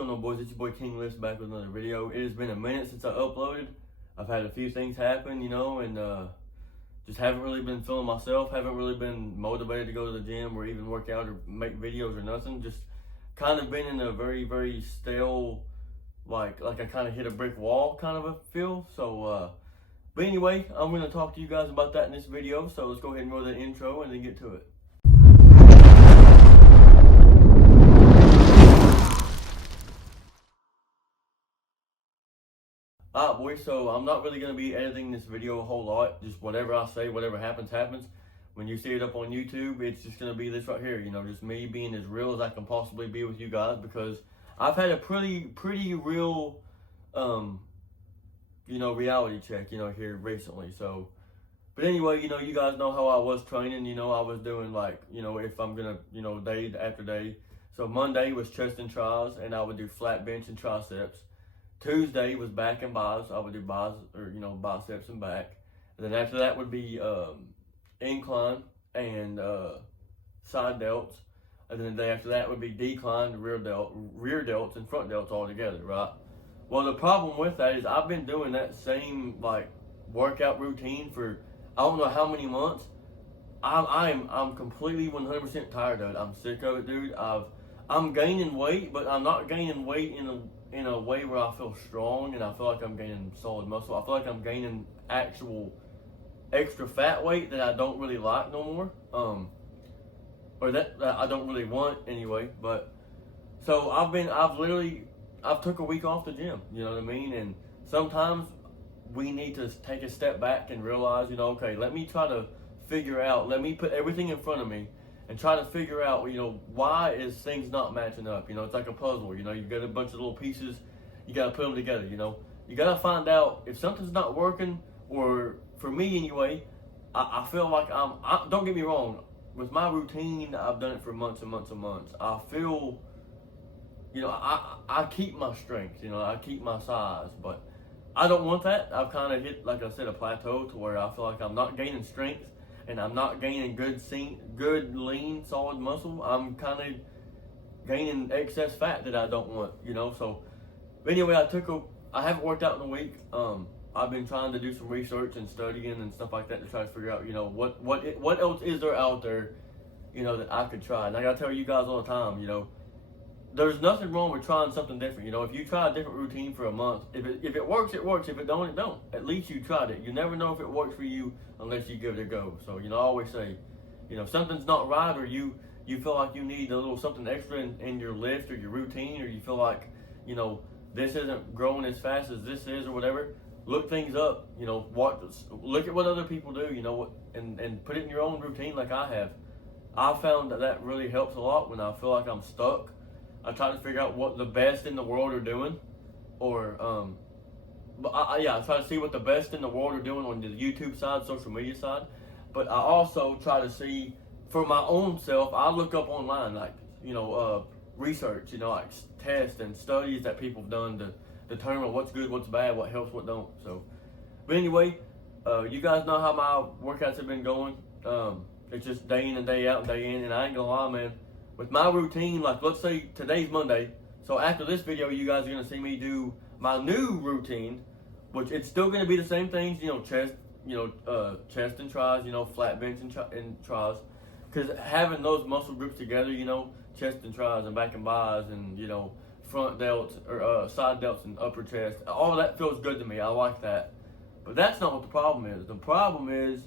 going on, boys? It's your boy King Lifts back with another video. It has been a minute since I uploaded. I've had a few things happen, and just haven't really been feeling myself. Haven't really been motivated to go to the gym or even work out or make videos or nothing. Just kind of been in a very, very stale, like I kind of hit a brick wall kind of a feel. So, but anyway, I'm going to talk to you guys about that in this video. So let's go ahead and roll the intro and then get to it. Alright, boys, so I'm not really going to be editing this video a whole lot. Just whatever I say, whatever happens, happens. When you see it up on YouTube, it's just going to be this right here. Just me being as real as I can possibly be with you guys. Because I've had a pretty real, reality check, here recently. So, but anyway, you guys know how I was training. I was doing if I'm going to, day after day. So Monday was chest and tries, and I would do flat bench and triceps. Tuesday was back and bis. I would do biceps and back. And then after that would be incline and side delts. And then the day after that would be decline, rear delts, and front delts all together, right? Well, the problem with that is I've been doing that same workout routine for I don't know how many months. I'm completely 100% tired of it. I'm sick of it, dude. I'm gaining weight, but I'm not gaining weight in a way where I feel strong and I feel like I'm gaining solid muscle. I feel like I'm gaining actual extra fat weight that I don't really like no more. Or that I don't really want anyway. But so I've took a week off the gym, you know what I mean? And sometimes we need to take a step back and realize, okay, let me try to figure out, let me put everything in front of me and try to figure out, why is things not matching up? It's like a puzzle. You've got a bunch of little pieces. You got to put them together, You got to find out if something's not working, or for me anyway, I feel like don't get me wrong. With my routine, I've done it for months and months and months. I feel, I keep my strength, I keep my size, but I don't want that. I've kind of hit, like I said, a plateau to where I feel like I'm not gaining strength. And I'm not gaining good, lean, solid muscle. I'm kind of gaining excess fat that I don't want, So, but anyway, I haven't worked out in a week. I've been trying to do some research and studying and stuff like that to try to figure out, what else is there out there, that I could try. And I gotta tell you guys all the time, there's nothing wrong with trying something different. If you try a different routine for a month, if it works, it works. If it don't, it don't. At least you tried it. You never know if it works for you unless you give it a go. So, I always say, if something's not right, or you feel like you need a little something extra in your lift or your routine, or you feel like, this isn't growing as fast as this is or whatever, look things up. Look at what other people do, and put it in your own routine like I have. I found that really helps a lot when I feel like I'm stuck. I try to figure out what the best in the world are doing, or I try to see what the best in the world are doing on the YouTube side, social media side. But I also try to see for my own self. I look up online, research, tests and studies that people have done to determine what's good, what's bad, what helps, what don't. So, but anyway, you guys know how my workouts have been going. It's just day in and day out, day in, and I ain't gonna lie, man. With my routine, let's say today's Monday, so after this video, you guys are going to see me do my new routine, which it's still going to be the same things, chest and tries, flat bench and tries, because having those muscle groups together, chest and tries and back and bis and, front delts or side delts and upper chest, all that feels good to me. I like that. But that's not what the problem is. The problem is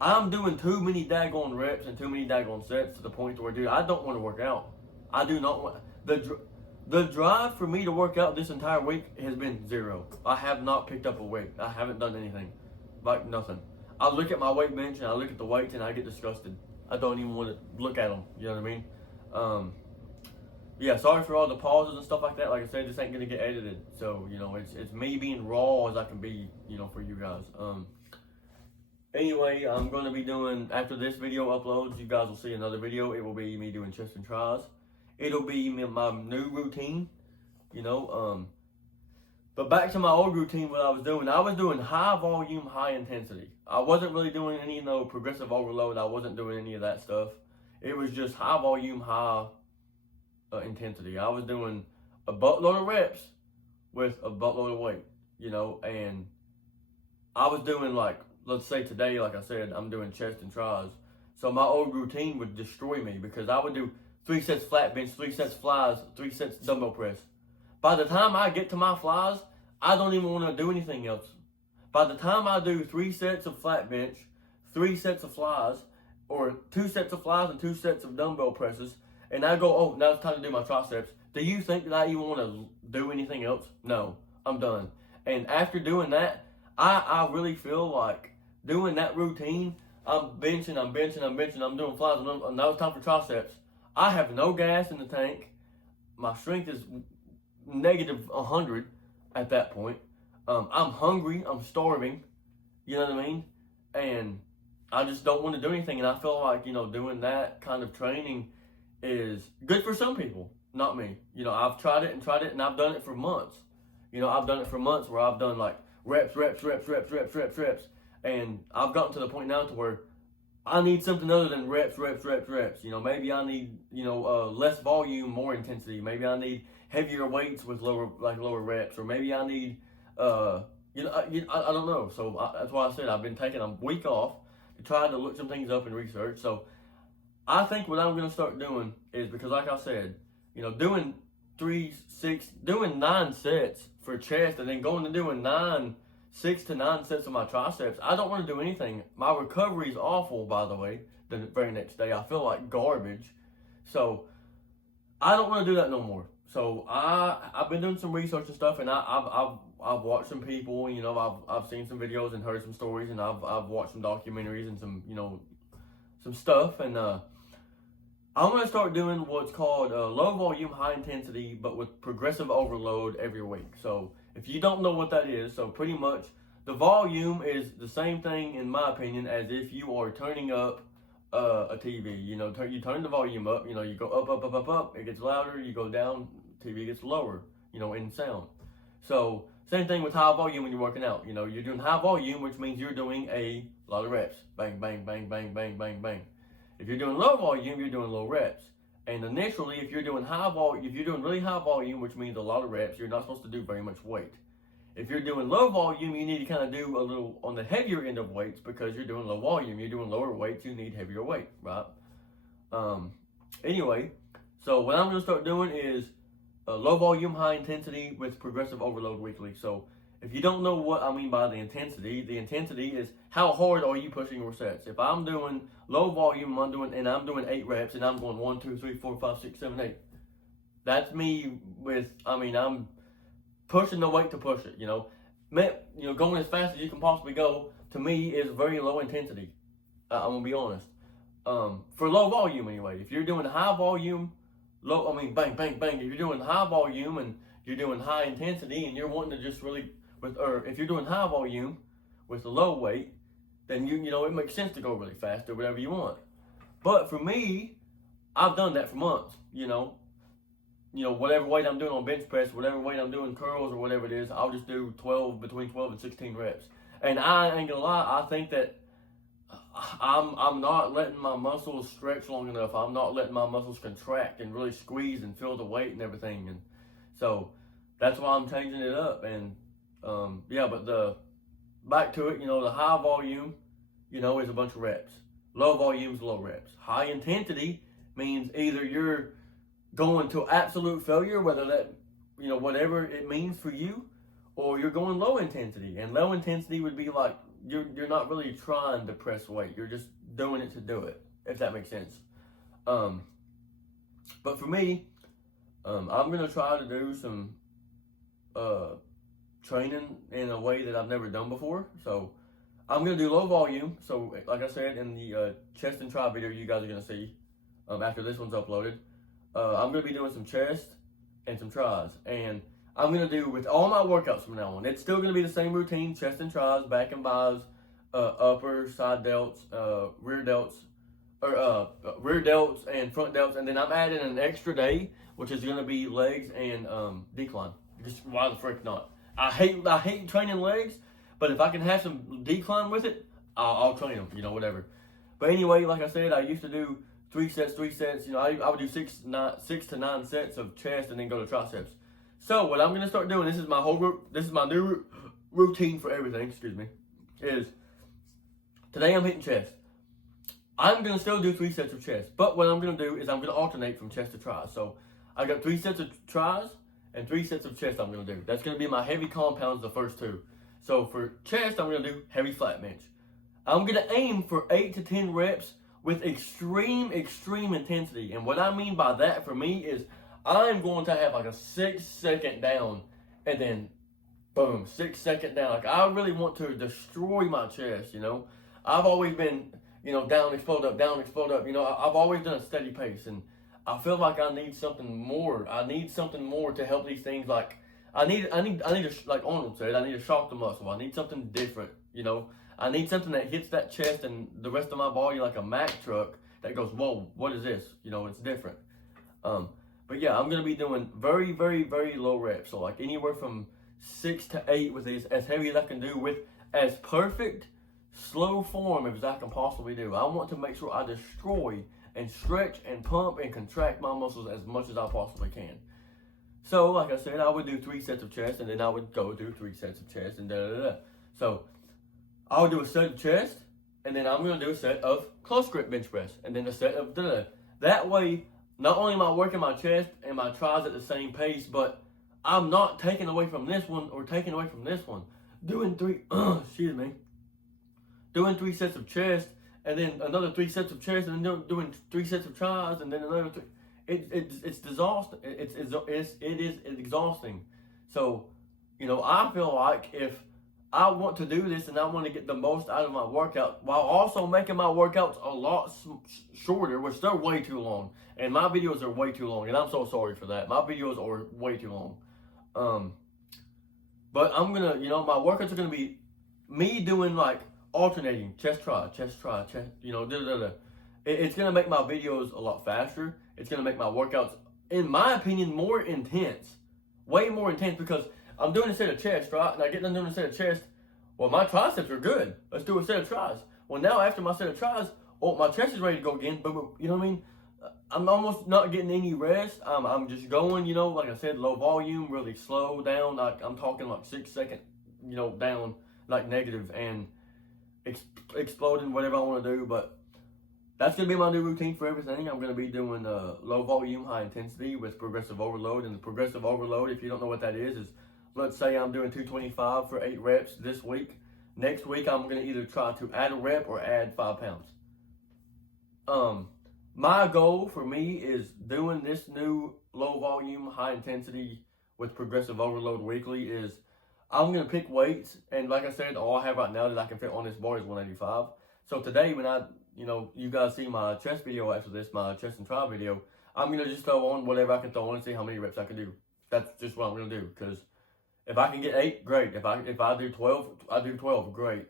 I'm doing too many daggone reps and too many daggone sets to the point where, dude, I don't want to work out. I do not want the drive for me to work out this entire week has been zero. I have not picked up a weight. I haven't done anything, nothing. I look at my weight bench and I look at the weights and I get disgusted. I don't even want to look at them. You know what I mean? Yeah. Sorry for all the pauses and stuff like that. Like I said, this ain't gonna get edited. So it's me being raw as I can be. For you guys. Anyway, I'm going to be doing, after this video uploads, you guys will see another video. It will be me doing chest and tries. It'll be my new routine, But back to my old routine, what I was doing high volume, high intensity. I wasn't really doing any, progressive overload. I wasn't doing any of that stuff. It was just high volume, high intensity. I was doing a buttload of reps with a buttload of weight, you know. And I was doing, like, let's say today, like I said, I'm doing chest and tries. So my old routine would destroy me because I would do 3 sets flat bench, 3 sets flies, 3 sets dumbbell press. By the time I get to my flies, I don't even want to do anything else. By the time I do 3 sets of flat bench, 3 sets of flies, or 2 sets of flies and 2 sets of dumbbell presses, and I go, oh, now it's time to do my triceps, do you think that I even want to do anything else? No, I'm done. And after doing that, I really feel like doing that routine, I'm benching, I'm doing flies, and now it's time for triceps. I have no gas in the tank. My strength is negative 100 at that point. I'm hungry, I'm starving, you know what I mean? And I just don't want to do anything. And I feel like, you know, doing that kind of training is good for some people, not me. You know, I've tried it, and I've done it for months. You know, I've done it for months where I've done like reps. And I've gotten to the point now to where I need something other than reps. You know, maybe I need, you know, less volume, more intensity. Maybe I need heavier weights with lower reps, or maybe I need, you know, I don't know. So that's why I said I've been taking a week off to try to look some things up and research. So I think what I'm going to start doing is, because like I said, you know, doing 9 sets for chest and then going to doing 6 to 9 sets of my triceps. I don't want to do anything. My recovery is awful, by the way, the very next day. I feel like garbage. So I don't want to do that no more. So I've been doing some research and stuff, and I've watched some people, you know, I've seen some videos and heard some stories, and I've watched some documentaries and some, you know, some stuff, and I'm going to start doing what's called low volume, high intensity, but with progressive overload every week. So if you don't know what that is, so pretty much the volume is the same thing, in my opinion, as if you are turning up a TV. You know, you turn the volume up, you know, you go up, it gets louder, you go down, TV gets lower, you know, in sound. So same thing with high volume when you're working out. You know, you're doing high volume, which means you're doing a lot of reps. Bang, bang, bang, bang, bang, bang, bang. If you're doing low volume, you're doing low reps. And initially, if you're doing really high volume, which means a lot of reps, you're not supposed to do very much weight. If you're doing low volume, you need to kind of do a little on the heavier end of weights, because you're doing low volume. You're doing lower weights, you need heavier weight, right? Anyway, so what I'm going to start doing is low volume, high intensity with progressive overload weekly. So if you don't know what I mean by the intensity is how hard are you pushing your sets. If I'm doing low volume, I'm doing 8 reps, and I'm going 1, 2, 3, 4, 5, 6, 7, 8. That's me I'm pushing the weight to push it, you know. Going as fast as you can possibly go, to me, is very low intensity. I'm going to be honest. For low volume anyway. If you're doing high volume, bang, bang, bang. If you're doing high volume and you're doing high intensity and you're wanting to just really, or if you're doing high volume with a low weight, then you know, it makes sense to go really fast or whatever you want. But for me, I've done that for months, you know, whatever weight I'm doing on bench press, whatever weight I'm doing curls or whatever it is, I'll just do between 12 and 16 reps. And I ain't gonna lie, I think that I'm not letting my muscles stretch long enough. I'm not letting my muscles contract and really squeeze and feel the weight and everything. And so that's why I'm changing it up. And but back to it, you know, the high volume, you know, is a bunch of reps. Low volume is low reps. High intensity means either you're going to absolute failure, whether that, you know, whatever it means for you, or you're going low intensity. And low intensity would be like you're not really trying to press weight. You're just doing it to do it, if that makes sense. But for me, I'm going to try to do some training in a way that I've never done before. So I'm going to do low volume. So like I said in the chest and tri video you guys are going to see after this one's uploaded, I'm going to be doing some chest and some tris. And I'm going to do with all my workouts from now on. It's still going to be the same routine: chest and tris, back and bis, upper, side delts, rear delts, rear delts and front delts. And then I'm adding an extra day, which is going to be legs and decline. Just why the frick not? I hate training legs, but if I can have some decline with it, I'll train them, you know, whatever. But anyway, like I said, I used to do 3 sets. You know, I would do 6 to 9 sets of chest and then go to triceps. So what I'm gonna start doing, this is my new routine for everything. Excuse me, is today I'm hitting chest. I'm gonna still do 3 sets of chest, but what I'm gonna do is I'm gonna alternate from chest to tries. So I got 3 sets of tries and 3 sets of chest. I'm gonna do. That's gonna be my heavy compounds, the first 2. So for chest, I'm gonna do heavy flat bench. I'm gonna aim for 8 to 10 reps with extreme intensity. And what I mean by that for me is I'm going to have like a 6-second down and then boom, 6-second down. Like I really want to destroy my chest, you know. I've always been, you know, down, explode up, down, explode up. You know, I've always done a steady pace, and I feel like I need something more. I need something more to help these things. Like I need like Arnold said, I need to shock the muscle. I need something different, you know. I need something that hits that chest and the rest of my body like a Mack truck that goes, whoa, what is this? You know, it's different. But yeah, I'm gonna be doing very low reps. So like anywhere from 6 to 8 with as heavy as I can do with as perfect slow form as I can possibly do. I want to make sure I destroy and stretch and pump and contract my muscles as much as I possibly can. So like I said, I would do 3 sets of chest and then I would go do 3 sets of chest and So I would do a set of chest and then I'm going to do a set of close grip bench press and then a set of That way, not only am I working my chest and my tries at the same pace, but I'm not taking away from this one or taking away from this one. Doing 3 sets of chest and then another 3 sets of chest and then doing 3 sets of tries and then another 3. It's exhausting. It is exhausting. So, you know, I feel like if I want to do this and I want to get the most out of my workout while also making my workouts a lot shorter, which they're way too long. And my videos are way too long, and I'm so sorry for that. My videos are way too long. But I'm gonna, you know, my workouts are gonna be me doing like alternating chest try, chest, you know, It's gonna make my videos a lot faster. It's gonna make my workouts, in my opinion, more intense, way more intense, because I'm doing a set of chest, right? And I get done doing a set of chest. Well, my triceps are good. Let's do a set of tries. Well, now after my set of tries, well, my chest is ready to go again. But you know what I mean? I'm almost not getting any rest. I'm just going, you know, like I said, low volume, really slow down. Like I'm talking like 6-second, you know, down, like negative and exploding, whatever I want to do. But that's going to be my new routine for everything. I'm going to be doing low volume, high intensity with progressive overload. And the progressive overload, if you don't know what that is let's say I'm doing 225 for 8 reps this week. Next week, I'm going to either try to add a rep or add 5 pounds. My goal for me is doing this new low volume, high intensity with progressive overload weekly is I'm going to pick weights. And like I said, all I have right now that I can fit on this bar is 185. So today when you guys see my chest video after this, my chest and try video, I'm going to just throw on whatever I can throw on and see how many reps I can do. That's just what I'm going to do. Because if I can get 8, great. If I do 12, I do 12, great.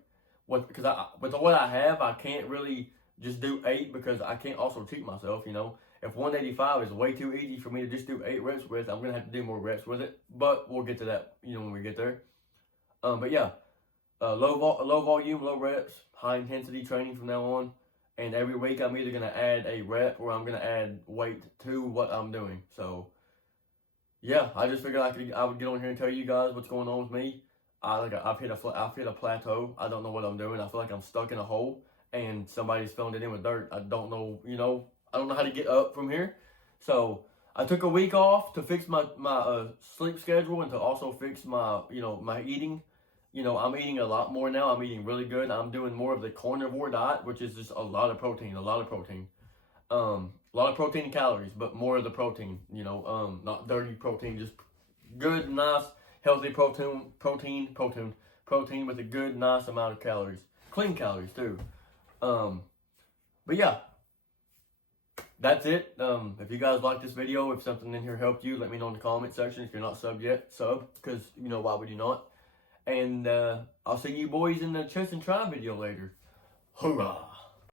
Because with what I have, I can't really just do 8 because I can't also cheat myself, you know. If 185 is way too easy for me to just do 8 reps with, I'm going to have to do more reps with it. But we'll get to that, you know, when we get there. But yeah, low volume, low reps, high intensity training from now on. And every week I'm either going to add a rep or I'm going to add weight to what I'm doing. So, yeah, I just figured I would get on here and tell you guys what's going on with me. I've hit a plateau. I don't know what I'm doing. I feel like I'm stuck in a hole and somebody's filling it in with dirt. I don't know, you know, I don't know how to get up from here. So I took a week off to fix my sleep schedule and to also fix my, you know, my eating. You know, I'm eating a lot more now. I'm eating really good. I'm doing more of the carnivore diet, which is just a lot of protein. A lot of protein and calories, but more of the protein, you know, not dirty protein, just good, nice, healthy protein with a good, nice amount of calories. Clean calories, too. But yeah, that's it. If you guys like this video, if something in here helped you, let me know in the comment section. If you're not subbed yet, sub, because, you know, why would you not? And I'll see you boys in the chest and try video later. Hoorah!